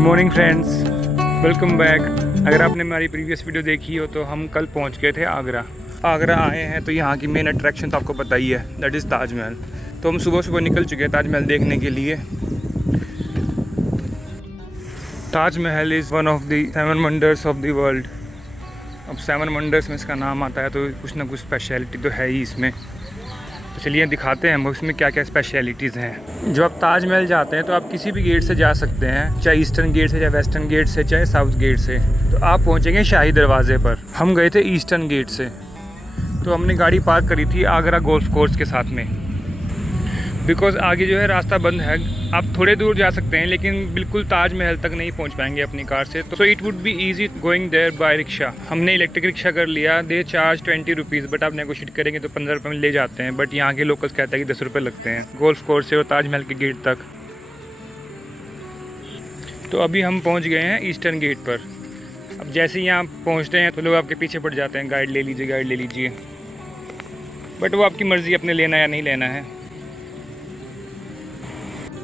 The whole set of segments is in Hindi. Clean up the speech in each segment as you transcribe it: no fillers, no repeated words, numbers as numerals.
Morning friends, welcome back. अगर आपने हमारी प्रीवियस वीडियो देखी हो तो हम कल पहुंच गए थे आगरा आए हैं तो यहाँ की मेन अट्रैक्शन तो आपको पता ही है, दैट इज़ ताजमहल। तो हम सुबह सुबह निकल चुके हैं ताजमहल देखने के लिए। Taj Mahal is one of the 7 wonders of the world. अब 7 वंडर्स में इसका नाम आता है तो कुछ ना कुछ स्पेशलिटी तो है ही इसमें। तो चलिए दिखाते हैं हम उसमें क्या क्या स्पेशलिटीज़ हैं। जब आप ताजमहल जाते हैं तो आप किसी भी गेट से जा सकते हैं, चाहे ईस्टर्न गेट से, चाहे वेस्टर्न गेट से, चाहे साउथ गेट से। तो आप पहुंचेंगे शाही दरवाज़े पर। हम गए थे ईस्टर्न गेट से, तो हमने गाड़ी पार्क करी थी आगरा गोल्फ कोर्स के साथ में, बिकॉज़ आगे जो है रास्ता बंद है। आप थोड़े दूर जा सकते हैं लेकिन बिल्कुल ताजमहल तक नहीं पहुंच पाएंगे अपनी कार से। तो it would be easy going there by rickshaw. हमने इलेक्ट्रिक रिक्शा कर लिया। दे चार्ज 20 रुपीज़, बट आप नेगोशिएट करेंगे तो 15 रुपये में ले जाते हैं। बट यहाँ के लोकल्स कहते हैं कि 10 रुपये लगते हैं गोल्फ कोर्स से और ताजमहल के गेट तक। तो अभी हम पहुँच गए हैं ईस्टर्न गेट पर। अब जैसे ही यहाँ पहुँचते हैं तो लोग आपके पीछे पड़ जाते हैं, गाइड ले लीजिए, गाइड ले लीजिए। बट वो आपकी मर्ज़ी, अपने लेना या नहीं लेना है।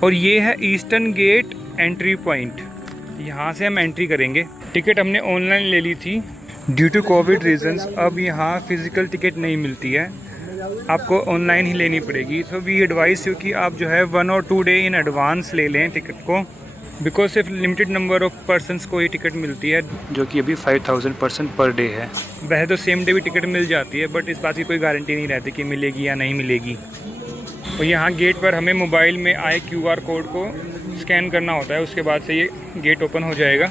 और ये है ईस्टर्न गेट एंट्री पॉइंट। यहाँ से हम एंट्री करेंगे। टिकट हमने ऑनलाइन ले ली थी। ड्यू टू कोविड रीजंस अब यहाँ फ़िज़िकल टिकट नहीं मिलती है, आपको ऑनलाइन ही लेनी पड़ेगी। तो वी एडवाइस यू कि आप जो है 1 और 2 डे इन एडवांस ले लें टिकट को, बिकॉज सिर्फ लिमिटेड नंबर ऑफ पर्सनस को ही टिकट मिलती है, जो कि अभी 5000 पर्सन पर डे है। वैसे तो सेम डे भी टिकट मिल जाती है, बट इस बात की कोई गारंटी नहीं रहती कि मिलेगी या नहीं मिलेगी। और यहाँ गेट पर हमें मोबाइल में आए QR कोड को स्कैन करना होता है, उसके बाद से ये गेट ओपन हो जाएगा।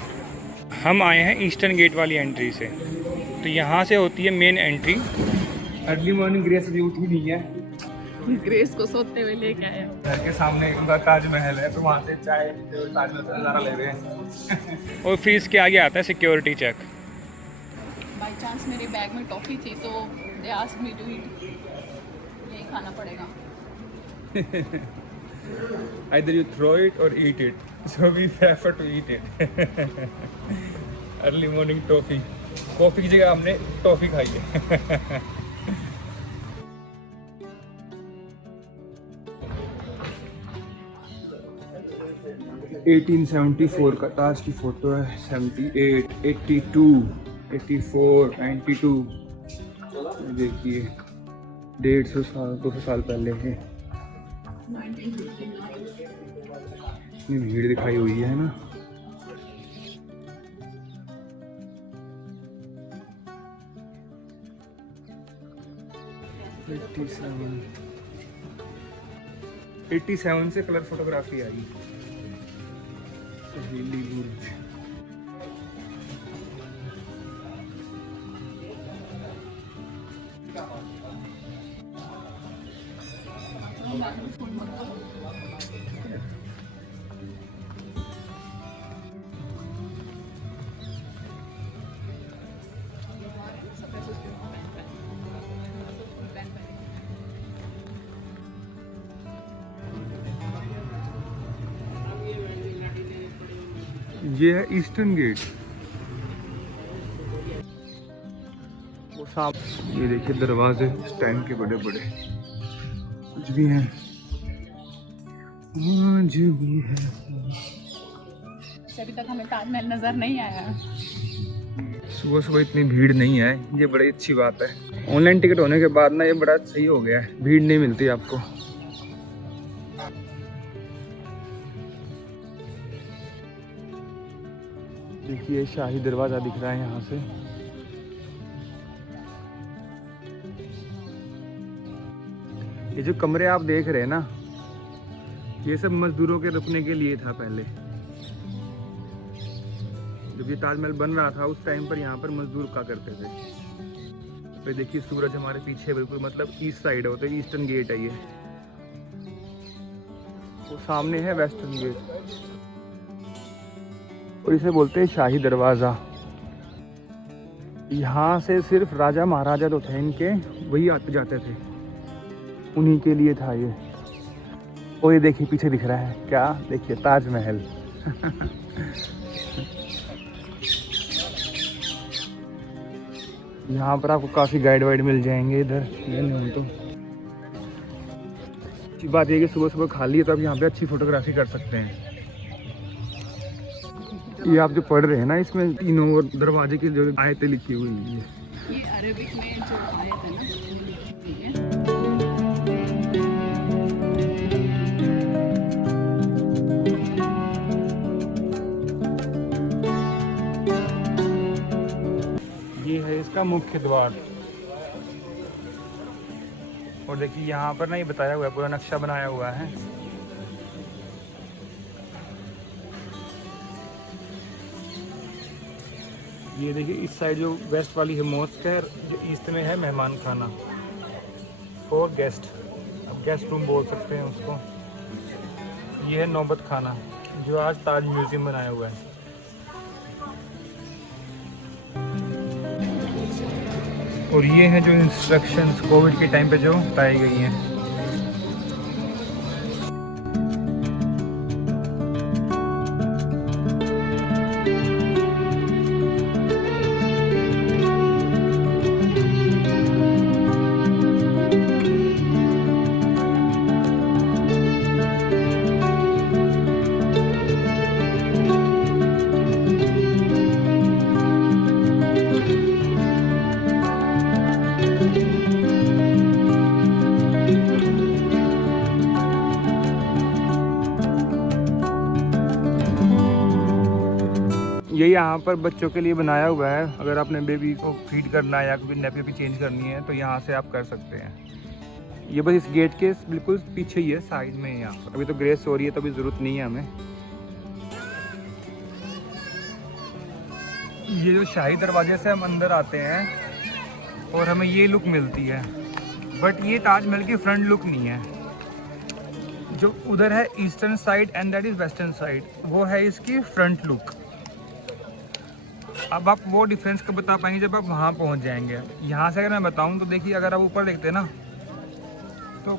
हम आए हैं ईस्टर्न गेट वाली एंट्री से, तो यहाँ से होती है main entry. Early morning grace अभी उठी नहीं है, ग्रेस को सोते हुए लेके आया। घर के सामने उनका ताजमहल है तो वहाँ से चाय ताजमहल का नज़ारा ले रहे हैं। और फिर इसके आगे आता है सिक्योरिटी चेक। बाई चांस मेरे बैग में टॉफ़ी थी तो they asked me to eat, यही खाना पड़ेगा। Either you throw it or eat it, so we prefer to eat it. Early morning toffee, coffee की जगह हमने टॉफ़ी खाई है। 1874 का ताज की फ़ोटो है। 78, 82, 84, 92। देखिए 150 साल 200 साल पहले है। इतनी भीड़ दिखाई हुई है ना। $87 से कलर फोटोग्राफी आई। सहेली बुर्ज, ये है ईस्टर्न गेट। वो सामने ये देखिए दरवाजे इस टाइम के बड़े बड़े कुछ भी हैं, आज भी है। अभी तक हमें ताजमहल नजर नहीं आया। सुबह सुबह इतनी भीड़ नहीं है, ये बड़ी अच्छी बात है। ऑनलाइन टिकट होने के बाद ना ये बड़ा सही हो गया है, भीड़ नहीं मिलती आपको। देखिए शाही दरवाज़ा दिख रहा है यहाँ से। ये जो कमरे आप देख रहे हैं ना, ये सब मजदूरों के रुकने के लिए था पहले। जब ये ताजमहल बन रहा था उस टाइम पर यहाँ पर मजदूर रुका करते थे। तो देखिए सूरज हमारे पीछे बिल्कुल, मतलब ईस्ट साइड होता है, ईस्टर्न गेट है ये। वो सामने है वेस्टर्न गेट, और इसे बोलते हैं शाही दरवाज़ा। यहाँ से सिर्फ राजा महाराजा तो थे इनके, वही आते जाते थे, उन्हीं के लिए था ये। और ये देखिए पीछे दिख रहा है क्या, देखिए ताजमहल। यहाँ पर आपको काफ़ी गाइड वाइड मिल जाएंगे इधर। ये नहीं तो अच्छी बात ये कि सुबह सुबह खाली है तो आप यहाँ पे अच्छी फोटोग्राफी कर सकते हैं। ये आप जो पढ़ रहे हैं ना, इसमें तीनों दरवाजे की जो आयतें लिखी हुई है। ये अरबिक में जो आयत है ना, ठीक है। ये है इसका मुख्य द्वार। और देखिए यहाँ पर ना ये बताया हुआ है, पूरा नक्शा बनाया हुआ है। ये देखिए इस साइड जो वेस्ट वाली है मॉस्क है, जो ईस्ट में है मेहमान खाना फॉर गेस्ट, अब गेस्ट रूम बोल सकते हैं उसको। ये है नौबत खाना जो आज ताज म्यूजियम बनाया हुआ है। और ये हैं जो इंस्ट्रक्शंस कोविड के टाइम पे जो बताई गई हैं। ये यहाँ पर बच्चों के लिए बनाया हुआ है, अगर आपने बेबी को फीड करना है या कोई नैपी भी चेंज करनी है तो यहाँ से आप कर सकते हैं। ये बस इस गेट के बिल्कुल पीछे ही है, साइड में है यहाँ पर। अभी तो ग्रेस हो रही है तो अभी ज़रूरत नहीं है हमें। ये जो शाही दरवाजे से हम अंदर आते हैं और हमें ये लुक मिलती है, बट ये ताजमहल की फ्रंट लुक नहीं है। जो उधर है eastern side and that is western side, वो है इसकी फ्रंट लुक। अब आप वो डिफरेंस कब बता पाएंगे जब आप वहाँ पहुँच जाएंगे। यहाँ से अगर मैं बताऊँ तो देखिए, अगर आप ऊपर देखते हैं ना तो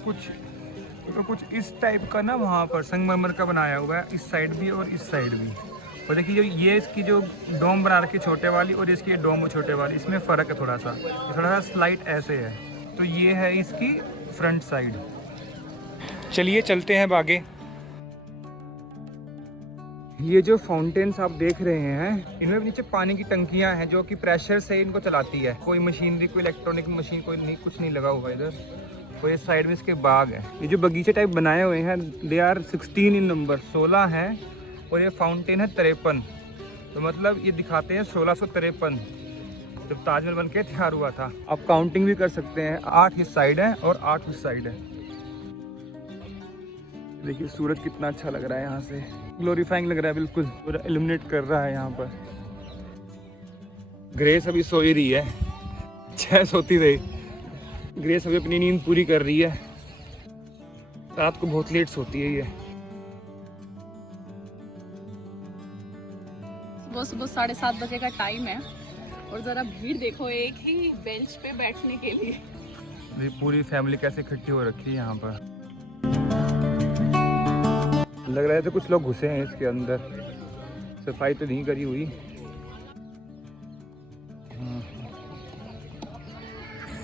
कुछ इस टाइप का ना वहाँ पर संगमरमर का बनाया हुआ है, इस साइड भी और इस साइड भी। और देखिए जो ये इसकी जो डोम बना रखी छोटे वाली और इसकी डोम छोटे वाली, इसमें फ़र्क है थोड़ा सा स्लाइट ऐसे है। तो ये है इसकी फ्रंट साइड। चलिए चलते हैं अब आगे। ये जो फाउंटेन्स आप देख रहे हैं, इनमें नीचे पानी की टंकियां हैं जो कि प्रेशर से इनको चलाती है। कोई मशीनरी, कोई इलेक्ट्रॉनिक मशीन कोई नहीं, कुछ नहीं लगा हुआ इधर। तो ये साइड में इसके बाग है। ये जो बगीचे टाइप बनाए हुए हैं, दे आर 16 इन नंबर, 16 हैं। और ये फाउंटेन है 53, तो मतलब ये दिखाते हैं 1653 जब ताजमहल बन के तैयार हुआ था। आप काउंटिंग भी कर सकते हैं, 8 इस साइड है और 8 उस साइड है। देखिए सूरज कितना अच्छा लग रहा है, यहाँ से ग्लोरीफाइंग लग रहा है, बिल्कुल पूरा इल्यूमिनेट कर रहा है यहाँ पर। ग्रेस अभी सो ही रही है, 6 सोती रही। ग्रेस अभी अपनी नींद पूरी कर रही है, रात को बहुत लेट सोती है ये। सुबह 7:30 बजे का टाइम है और ज़रा भीड़ देखो एक ही बेंच पे बैठने के लिए। पूरी फैमिली कैसे इकट्ठी हो रखी है यहाँ पर। लग रहा है तो कुछ लोग घुसे हैं इसके अंदर, सफाई तो नहीं करी हुई।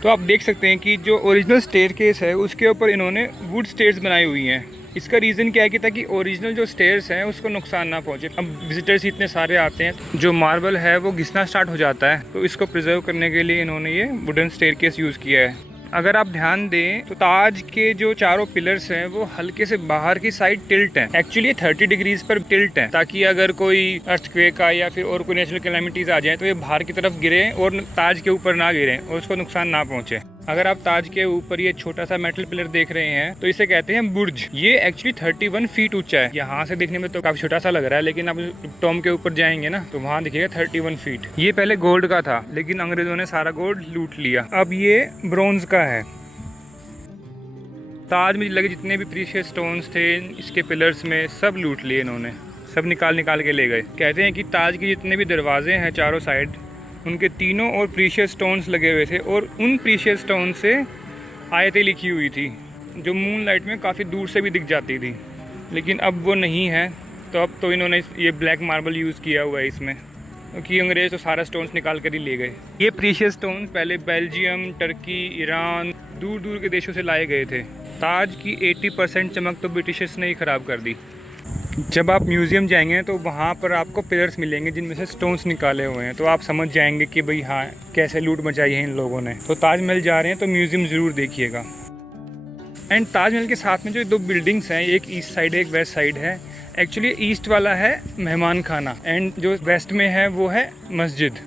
तो आप देख सकते हैं कि जो ओरिजिनल स्टेयरकेस है उसके ऊपर इन्होंने वुड स्टेयर्स बनाई हुई हैं। इसका रीज़न क्या है कि ताकि ओरिजिनल जो स्टेयर्स हैं उसको नुकसान ना पहुंचे। अब विजिटर्स इतने सारे आते हैं, जो मार्बल है वो घिसना स्टार्ट हो जाता है, तो इसको प्रिजर्व करने के लिए इन्होंने ये वुडन स्टेयरकेस यूज़ किया है। अगर आप ध्यान दें तो ताज के जो चारों पिलर्स हैं वो हल्के से बाहर की साइड टिल्ट हैं। एक्चुअली 30 डिग्रीज पर टिल्ट हैं, ताकि अगर कोई अर्थक्वेक आ या फिर और कोई नेचुरल कैलामिटीज़ आ जाए तो ये बाहर की तरफ गिरे और ताज के ऊपर ना गिरे और उसको नुकसान ना पहुंचे। अगर आप ताज के ऊपर ये छोटा सा मेटल पिलर देख रहे हैं तो इसे कहते हैं बुर्ज। ये एक्चुअली 31 फीट ऊंचा है। यहाँ से देखने में तो काफी छोटा सा लग रहा है, लेकिन आप टॉम के ऊपर जाएंगे ना तो वहाँ दिखेगा 31 फीट। ये पहले गोल्ड का था, लेकिन अंग्रेजों ने सारा गोल्ड लूट लिया। अब ये ब्रोंज का है। ताज में लगे जितने भी प्रीशियस स्टोन्स थे इसके पिलर्स में सब लूट लिए इन्होंने, सब निकाल के ले गए। कहते हैं कि ताज के जितने भी दरवाजे हैं चारों साइड, उनके तीनों और प्रीशियस स्टोन्स लगे हुए थे और उन प्रीशियस स्टोन से आयतें लिखी हुई थी जो मून लाइट में काफ़ी दूर से भी दिख जाती थी। लेकिन अब वो नहीं है, तो अब तो इन्होंने ये ब्लैक मार्बल यूज़ किया हुआ है इसमें, क्योंकि अंग्रेज़ तो सारा स्टोन्स निकाल कर ही ले गए। ये प्रीशियस स्टोन्स पहले बेल्जियम, टर्की, ईरान, दूर दूर के देशों से लाए गए थे। ताज की 80% चमक तो ब्रिटिशर्स ने ही ख़राब कर दी। जब आप म्यूज़ियम जाएंगे तो वहाँ पर आपको पिलर्स मिलेंगे जिनमें से स्टोन्स निकाले हुए हैं, तो आप समझ जाएंगे कि भाई हाँ कैसे लूट मचाई है इन लोगों ने। तो ताजमहल जा रहे हैं तो म्यूज़ियम ज़रूर देखिएगा। एंड ताजमहल के साथ में जो दो बिल्डिंग्स हैं, एक ईस्ट साइड है एक वेस्ट साइड है। एक्चुअली ईस्ट वाला है मेहमान खाना एंड जो वेस्ट में है वो है मस्जिद।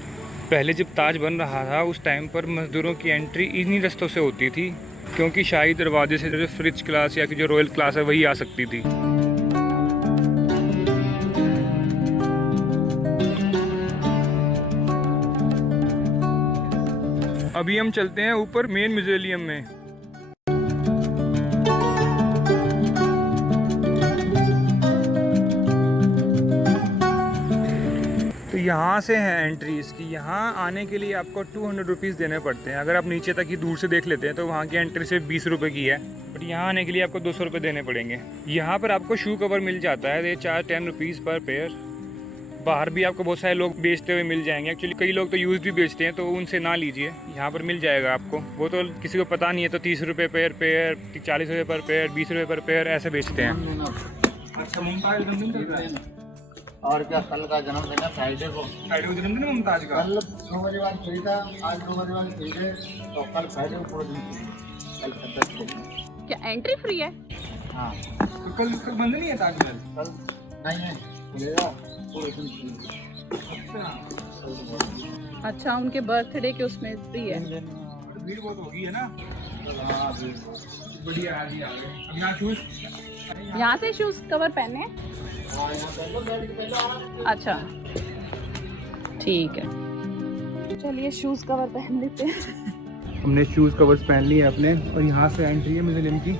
पहले जब ताज बन रहा था उस टाइम पर मज़दूरों की एंट्री इन्हीं रास्तों से होती थी, क्योंकि शाही दरवाजे से जो रिच क्लास या फिर जो रॉयल क्लास है वही आ सकती थी। अभी हम चलते हैं ऊपर मेन म्यूजियम में। तो यहाँ से है एंट्री इसकी। यहाँ आने के लिए आपको 200 रुपीज़ देने पड़ते हैं। अगर आप नीचे तक ही दूर से देख लेते हैं तो वहाँ की एंट्री सिर्फ 20 रुपये की है, बट यहाँ आने के लिए आपको 200 रुपये देने पड़ेंगे। यहाँ पर आपको शू कवर मिल जाता है, ये 10 रुपीज़ पर पेयर। बाहर भी आपको बहुत सारे लोग बेचते हुए मिल जाएंगे। एक्चुअली कई लोग तो यूज़ भी बेचते हैं, तो उनसे ना लीजिए, यहाँ पर मिल जाएगा आपको। वो तो किसी को पता नहीं है तो 30 रुपये पेयर, 40 रुपये पर पेयर, 20 रुपये पर पेयर ऐसे बेचते हैं। अच्छा, मुमताज़ जन्मदिन चल रहा है और क्या, कल का जन्मदिन है, फ्राइडे को जन्मदिन है मुमताज़ का। कल 9 बजे बाद फ्री था, आज 2 बजे बाद फ्री है, तो कल फ्राइडे को पूरे दिन फ्री है। कल 27 को क्या एंट्री फ्री है? हाँ, तो कल बंद नहीं है ताजमहल? कल नहीं है, खुलेगा पूरे दिन फ्री। अच्छा, उनके बर्थडे के उसमें फ्री है। भीड़ बहुत होगी है ना। बढ़िया आ गए। अब यहाँ शूज़, यहाँ से शूज कवर पहने हैं? अच्छा ठीक है, चलिए शूज कवर पहन लेते हैं। हमने शूज़ कवर्स पहन लिए अपने और यहाँ से एंट्री है म्यूजियम की।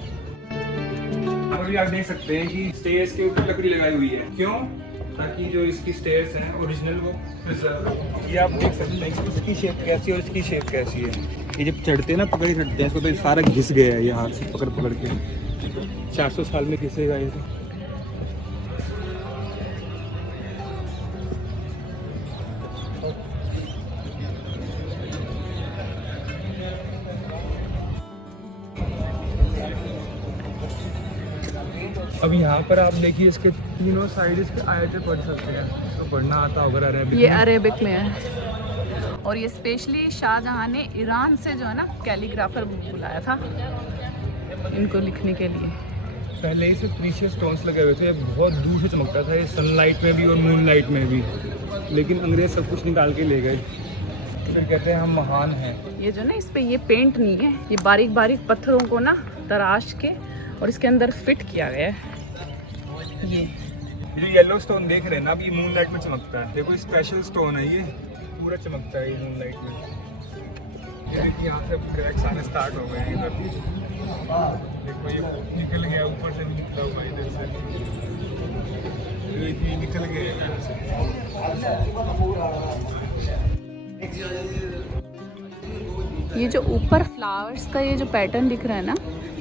अभी आप देख सकते हैं कि स्टेयर्स के ऊपर लकड़ी लगाई हुई है। क्यों? ताकि जो इसकी स्टेयर्स हैं ओरिजिनल वो प्रिजर्व। ये आप देख सकते हैं कि इसकी शेप कैसी है और इसकी शेप कैसी है। ये जब चढ़ते हैं ना, पकड़ के चढ़ते हैं इसको, तो ये सारा घिस गया है ये हाथ से पकड़ पकड़ के। 400 साल में घिसेगा ये। अब यहाँ पर आप देखिए इसके तीनों साइड इसके आयतें पढ़ सकते हैं। इसको पढ़ना आता होगा अरेबिक। ये अरेबिक में है और ये स्पेशली शाहजहां ने ईरान से जो है ना कैलीग्राफर बुलाया था इनको लिखने के लिए। पहले ही से प्रीशियस स्टोन्स लगे हुए थे, बहुत दूर से चमकता था ये, सनलाइट में भी और मूनलाइट में भी। लेकिन अंग्रेज सब कुछ निकाल के ले गए, फिर कहते हैं हम महान हैं। ये जो ना इस पे ये पेंट नहीं है, ये बारीक बारीक पत्थरों को ना तराश के और इसके अंदर फिट किया गया है। ये जो येलो स्टोन देख रहे हैं ना, अब ये मूनलाइट में चमकता है। देखो स्पेशल स्टोन है, ये पूरा चमकता है ये मूनलाइट में। ये देखिए यहाँ से क्रैक्स आने स्टार्ट हो गए हैं इधर। देखो ये निकल गया, ऊपर से निकला हुआ है इधर से, ये निकल गया इधर से। ये जो ऊपर फ्लावर्स का ये जो पैटर्न दिख रहा है ना,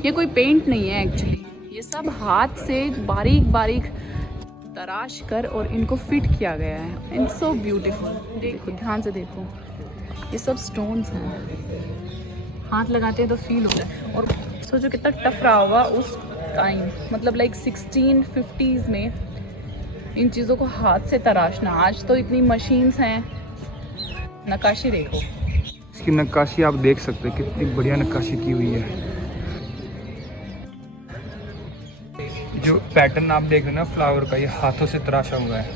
ये कोई पेंट नहीं है एक्चुअली, ये सब हाथ से बारीक बारीक तराश कर और इनको फिट किया गया है। And so beautiful. देखो ध्यान से देखो, ये सब स्टोन्स हैं, हाथ लगाते हैं तो फील होता है। और सोचो कितना टफ रहा होगा उस टाइम, मतलब लाइक 1650s में इन चीज़ों को हाथ से तराशना। आज तो इतनी मशीन्स हैं। नक्काशी देखो, इसकी नक्काशी आप देख सकते हैं, कितनी बढ़िया नक्काशी की हुई है। जो पैटर्न आप देख रहे हैं ना फ्लावर का, ये हाथों से तराशा हुआ है।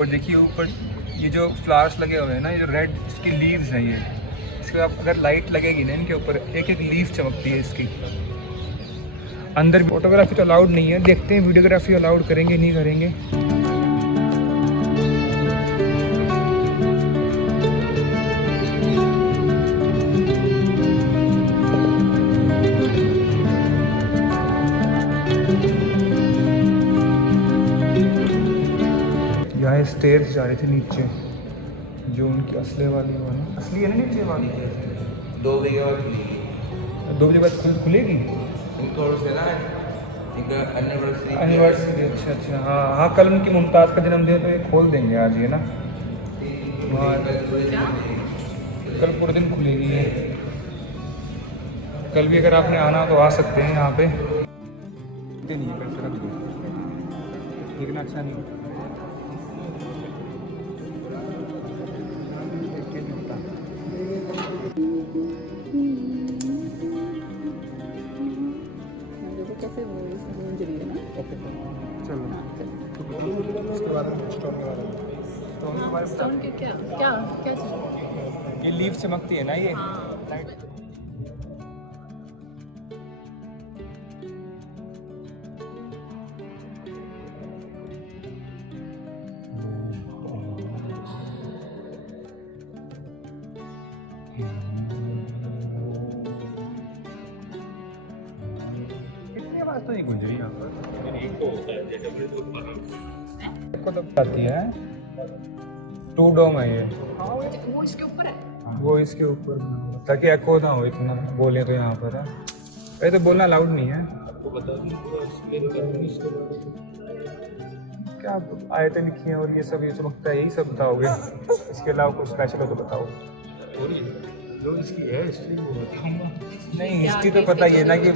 और देखिए ऊपर ये जो फ्लावर्स लगे हुए हैं ना, ये जो रेड इसकी लीव्स हैं, ये इसके आप अगर लाइट लगेगी ना इनके ऊपर, एक एक लीफ चमकती है इसकी। अंदर फोटोग्राफी तो अलाउड नहीं है, देखते हैं वीडियोग्राफी अलाउड करेंगे नहीं करेंगे। यहाँ स्टेयर्स जा रहे थे नीचे, जो उनकी असली वाली हो ना, असली है ना नीचे वाली। 2 बजे बाद 2 बजे बाद खुलेगी थोड़ा से ना, एक एनिवर्सरी। अच्छा अच्छा, हाँ हाँ, कल उनकी मुमताज़ का जन्मदिन है तो ये खोल देंगे आज ये ना। हाँ कल पूरे दिन खुलेगी ये। कल भी अगर आपने आना हो तो आ सकते हैं यहाँ पे। नहीं है, कल से रख दो। लेकिन अच्छा नहीं देखो कैसे वो गूंज रही है ना। चलो इसके बारे में स्टोन के बारे में स्टोन के क्या क्या क्या चीज़? ये लीफ चमकती है ना ये इतनी आवाज तो नहीं गूंज रही यहाँ पर को तो आती है टू डोम है ये वो इसके ऊपर है। वो इसके ऊपर ताकि एको ना हो इतना बोले तो यहाँ पर है ये तो बोलना अलाउड नहीं है क्या आयतें लिखी हैं और ये सब ये चमकता है यही सब बताओगे इसके अलावा कुछ स्पेशल हो तो बताओ जो इसकी है हिस्ट्री वो बताऊंगा। नहीं हिस्ट्री तो पता ही है ना कि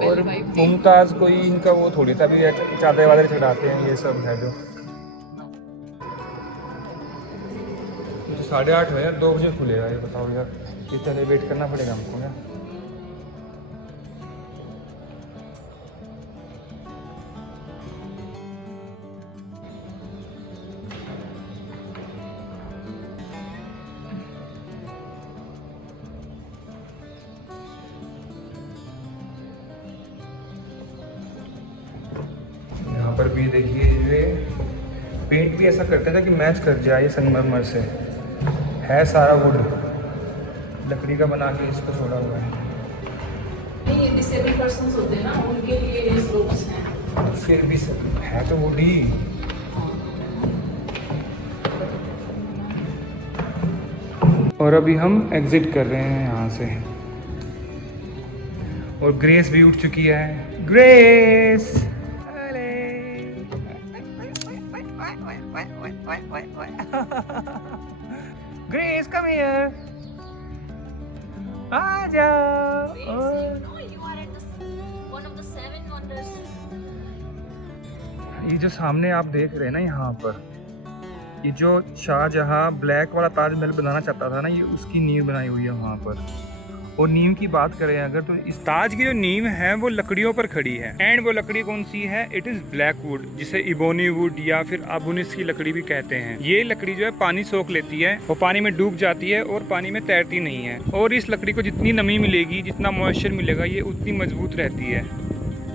और मुमताज़ कोई इनका वो थोड़ी था भी चादर वादर चढ़ाते हैं ये सब है जो 8:30 बजे 2 बजे खुलेगा ये बताओ यार इतना वेट करना पड़ेगा हमको ना यहाँ पर भी देखिए ये पेंट भी ऐसा करते थे कि मैच कर जाए संगमरमर से है सारा वुड लकड़ी का बना के इसको छोड़ा हुआ है नहीं ये डिसेबल पर्सन्स होते हैं ना उनके लिए ये स्लोप्स हैं। फिर भी सब है तो वुड ही और अभी हम एग्जिट कर रहे हैं यहाँ से और ग्रेस भी उठ चुकी है ग्रेस ग्रेस कम हियर आ जाओ No, you are at one of the 7 wonders. ये जो सामने आप देख रहे हैं ना यहाँ पर ये जो शाहजहाँ ब्लैक वाला ताजमहल बनाना चाहता था ना ये उसकी नींव बनाई हुई है वहाँ पर और नीम की बात करें अगर तो इस ताज की जो नीम है वो लकड़ियों पर खड़ी है एंड वो लकड़ी कौन सी है इट इज ब्लैक वुड जिसे इबोनी वुड या फिर अबुनिस की लकड़ी भी कहते हैं। ये लकड़ी जो है पानी सोख लेती है वो पानी में डूब जाती है और पानी में तैरती नहीं है और इस लकड़ी को जितनी नमी मिलेगी जितना मॉइस्चर मिलेगा ये उतनी मजबूत रहती है।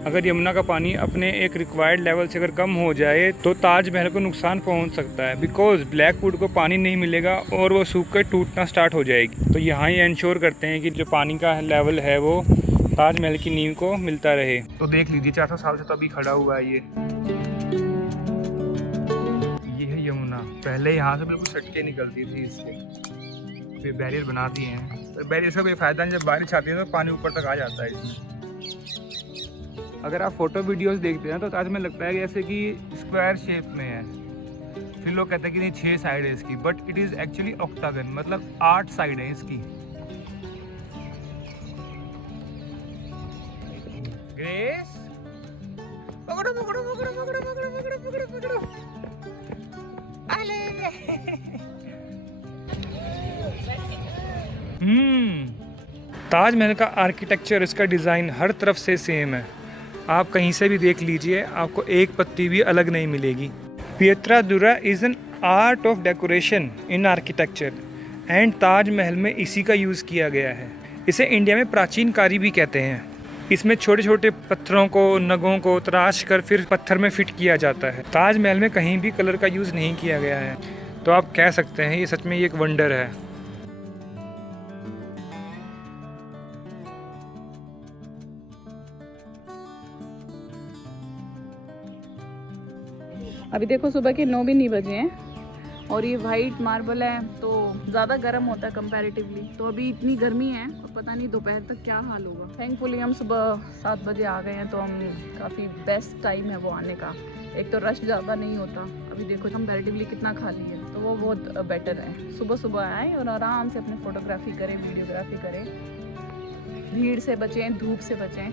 अगर यमुना का पानी अपने एक रिक्वायर्ड लेवल से अगर कम हो जाए तो ताजमहल को नुकसान पहुंच सकता है बिकॉज ब्लैक वुड को पानी नहीं मिलेगा और वो सूख कर टूटना स्टार्ट हो जाएगी। तो यहाँ ही इंश्योर करते हैं कि जो पानी का लेवल है वो ताजमहल की नींव को मिलता रहे। तो देख लीजिए 400 साल से तो अभी खड़ा हुआ है ये है यमुना। पहले यहाँ से बिल्कुल सटके निकलती थी इससे बैरियर बना दिए हैं। बैरियर से कोई फ़ायदा नहीं, जब बारिश आती है तो पानी ऊपर तक आ जाता है इसमें। अगर आप फोटो वीडियोस देखते हैं तो ताजमहल लगता है जैसे कि स्क्वायर शेप में है, फिर लोग कहते हैं कि नहीं 6 साइड है इसकी, but it is actually octagon, मतलब 8 साइड है इसकी। ग्रेस पकड़ो पकड़ो पकड़ो पकड़ो पकड़ो पकड़ो पकड़ो पकड़ो ताजमहल का आर्किटेक्चर, इसका डिज़ाइन हर तरफ से सेम है। आप कहीं से भी देख लीजिए आपको एक पत्ती भी अलग नहीं मिलेगी। पियत्रा दुरा is an art of decoration in architecture and Taj Mahal में इसी का यूज़ किया गया है। इसे इंडिया में प्राचीन कारी भी कहते हैं। इसमें छोटे छोटे पत्थरों को, नगों को तराश कर फिर पत्थर में फिट किया जाता है। ताजमहल में कहीं भी कलर का यूज़ नहीं किया गया है, तो आप कह सकते हैं ये सच में एक वंडर है। अभी देखो सुबह के 9 भी नहीं बजे हैं और ये वाइट मार्बल है तो ज़्यादा गर्म होता है कंपैरेटिवली। तो अभी इतनी गर्मी है और पता नहीं दोपहर तक क्या हाल होगा। थैंकफुली हम सुबह 7 बजे आ गए हैं, तो हम काफ़ी बेस्ट टाइम है वो आने का। एक तो रश ज़्यादा नहीं होता, अभी देखो कंपैरेटिवली कितना खाली है, तो वो बहुत बेटर है। सुबह सुबह आए और आराम से अपनी फ़ोटोग्राफी करें, वीडियोग्राफी करें। भीड़ से बचें, धूप से बचें।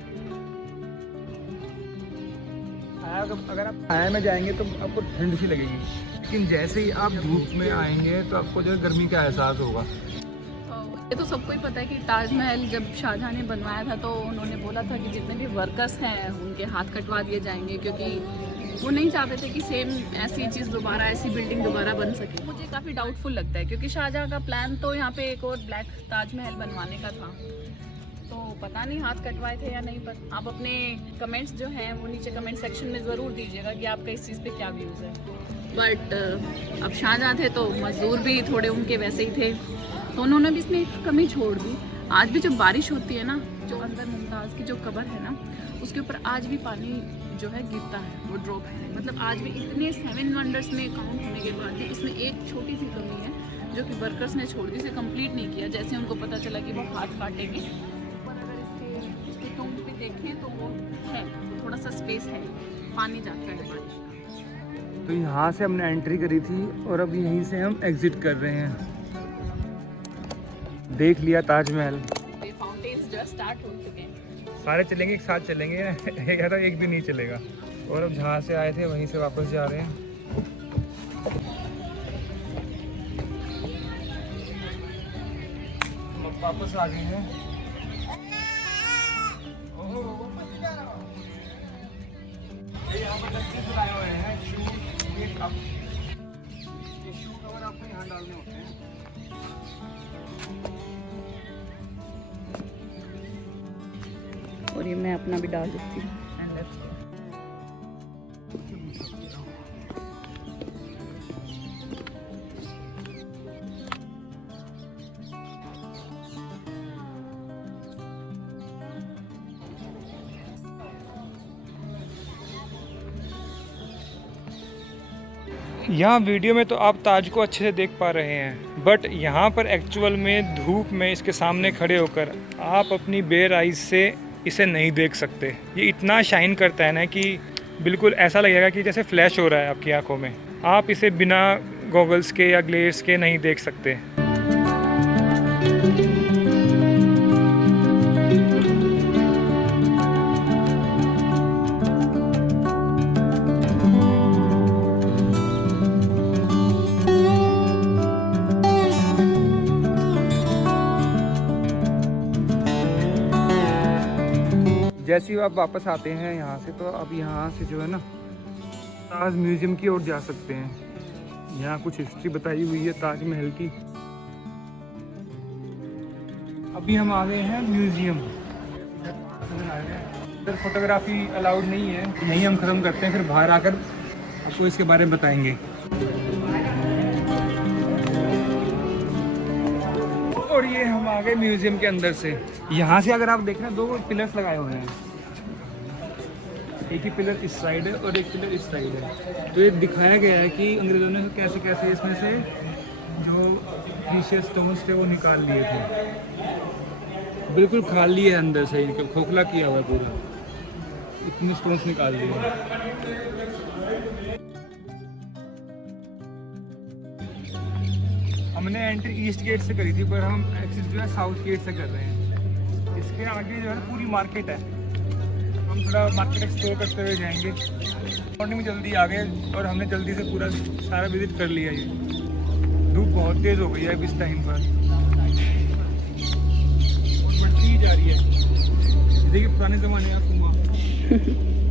अगर आप छाया में जाएंगे तो आपको ठंड सी लगेगी, लेकिन जैसे ही आप धूप में आएंगे तो आपको जो है गर्मी का एहसास होगा। ये तो सबको ही पता है कि ताजमहल जब शाहजहां ने बनवाया था तो उन्होंने बोला था कि जितने भी वर्कर्स हैं उनके हाथ कटवा दिए जाएंगे, क्योंकि वो नहीं चाहते थे कि सेम ऐसी चीज़ दोबारा, ऐसी बिल्डिंग दोबारा बन सके। मुझे काफ़ी डाउटफुल लगता है, क्योंकि शाहजहां का प्लान तो यहाँ पे एक और ब्लैक ताजमहल बनवाने का था, तो पता नहीं हाथ कटवाए थे या नहीं। पर आप अपने कमेंट्स जो हैं वो नीचे कमेंट सेक्शन में ज़रूर दीजिएगा कि आपका इस चीज़ पे क्या व्यूज़ है। बट अब शाहजहां थे तो मज़दूर भी थोड़े उनके वैसे ही थे, तो उन्होंने भी इसमें एक कमी छोड़ दी। आज भी जब बारिश होती है ना, जो अंदर मुमताज़ की जो कब्र है ना, उसके ऊपर आज भी पानी जो है गिरता है, वो ड्रॉप है। मतलब आज भी इतने 7 वंडर्स में काउंट होने के बाद भी इसमें एक छोटी सी कमी है जो कि वर्कर्स ने छोड़ दी, इसे कंप्लीट नहीं किया। जैसे उनको पता चला कि वो हाथ काटेंगे, पर अगर इसके टोंग पे देखें तो वो है, थोड़ा सा स्पेस है, पानी जाता है बारिश का। तो यहाँ से हमने एंट्री करी थी और अब यहीं से हम एग्जिट कर रहे हैं। देख लिया ताजमहल। ये फाउंटेन्स जो स्टार्ट हो चुके हैं। सारे चलेंगे, एक साथ चलेंगे, एक है तो एक भी नहीं चलेगा। और अब जहाँ से आए थे वहीं से वापस जा रहे हैं। अब वापस आ गए हैं। यहाँ पर डस्टबिन बनाए हुए हैं, शू, ये कप, ये शू कवर आपको यहाँ डालने होते हैं। और ये मैं अपना भी डाल देती हूँ। यहाँ वीडियो में तो आप ताज को अच्छे से देख पा रहे हैं, बट यहाँ पर एक्चुअल में धूप में इसके सामने खड़े होकर आप अपनी बेयर आइज से इसे नहीं देख सकते। ये इतना शाइन करता है ना कि बिल्कुल ऐसा लगेगा कि जैसे फ्लैश हो रहा है आपकी आंखों में। आप इसे बिना गॉगल्स के या ग्लेयर्स के नहीं देख सकते। जैसे ही आप वापस आते हैं यहाँ से, तो अब यहाँ से जो है ना ताज म्यूज़ियम की ओर जा सकते हैं। यहाँ कुछ हिस्ट्री बताई हुई है ताजमहल की। अभी हम आ गए हैं म्यूज़ियम। इधर फोटोग्राफी अलाउड नहीं है, यहीं हम ख़त्म करते हैं, फिर बाहर आकर आपको इसके बारे में बताएंगे। और ये हम आ गए म्यूज़ियम के अंदर से। यहाँ से अगर आप देख रहे हैं 2 पिलर्स लगाए हुए हैं, एक ही पिलर इस साइड है और एक पिलर इस साइड है। तो ये दिखाया गया है कि अंग्रेज़ों ने कैसे कैसे इसमें से जो प्रीशियस स्टोन्स थे वो निकाल लिए थे। बिल्कुल खाली है अंदर से, खोखला किया हुआ है पूरा, इतने स्टोन्स निकाल लिए हैं। हमने एंट्री ईस्ट गेट से करी थी, पर हम एक्सिट जो है साउथ गेट से कर रहे हैं। इसके आगे जो है पूरी मार्केट है, हम थोड़ा मार्केट एक्सप्लोर करते हुए जाएंगे। मॉर्निंग में जल्दी आ गए और हमने जल्दी से पूरा सारा विजिट कर लिया। ये धूप बहुत तेज़ हो गई है अब इस टाइम पर, और बढ़ती ही जा रही है। देखिए पुराने ज़माने का कुआं।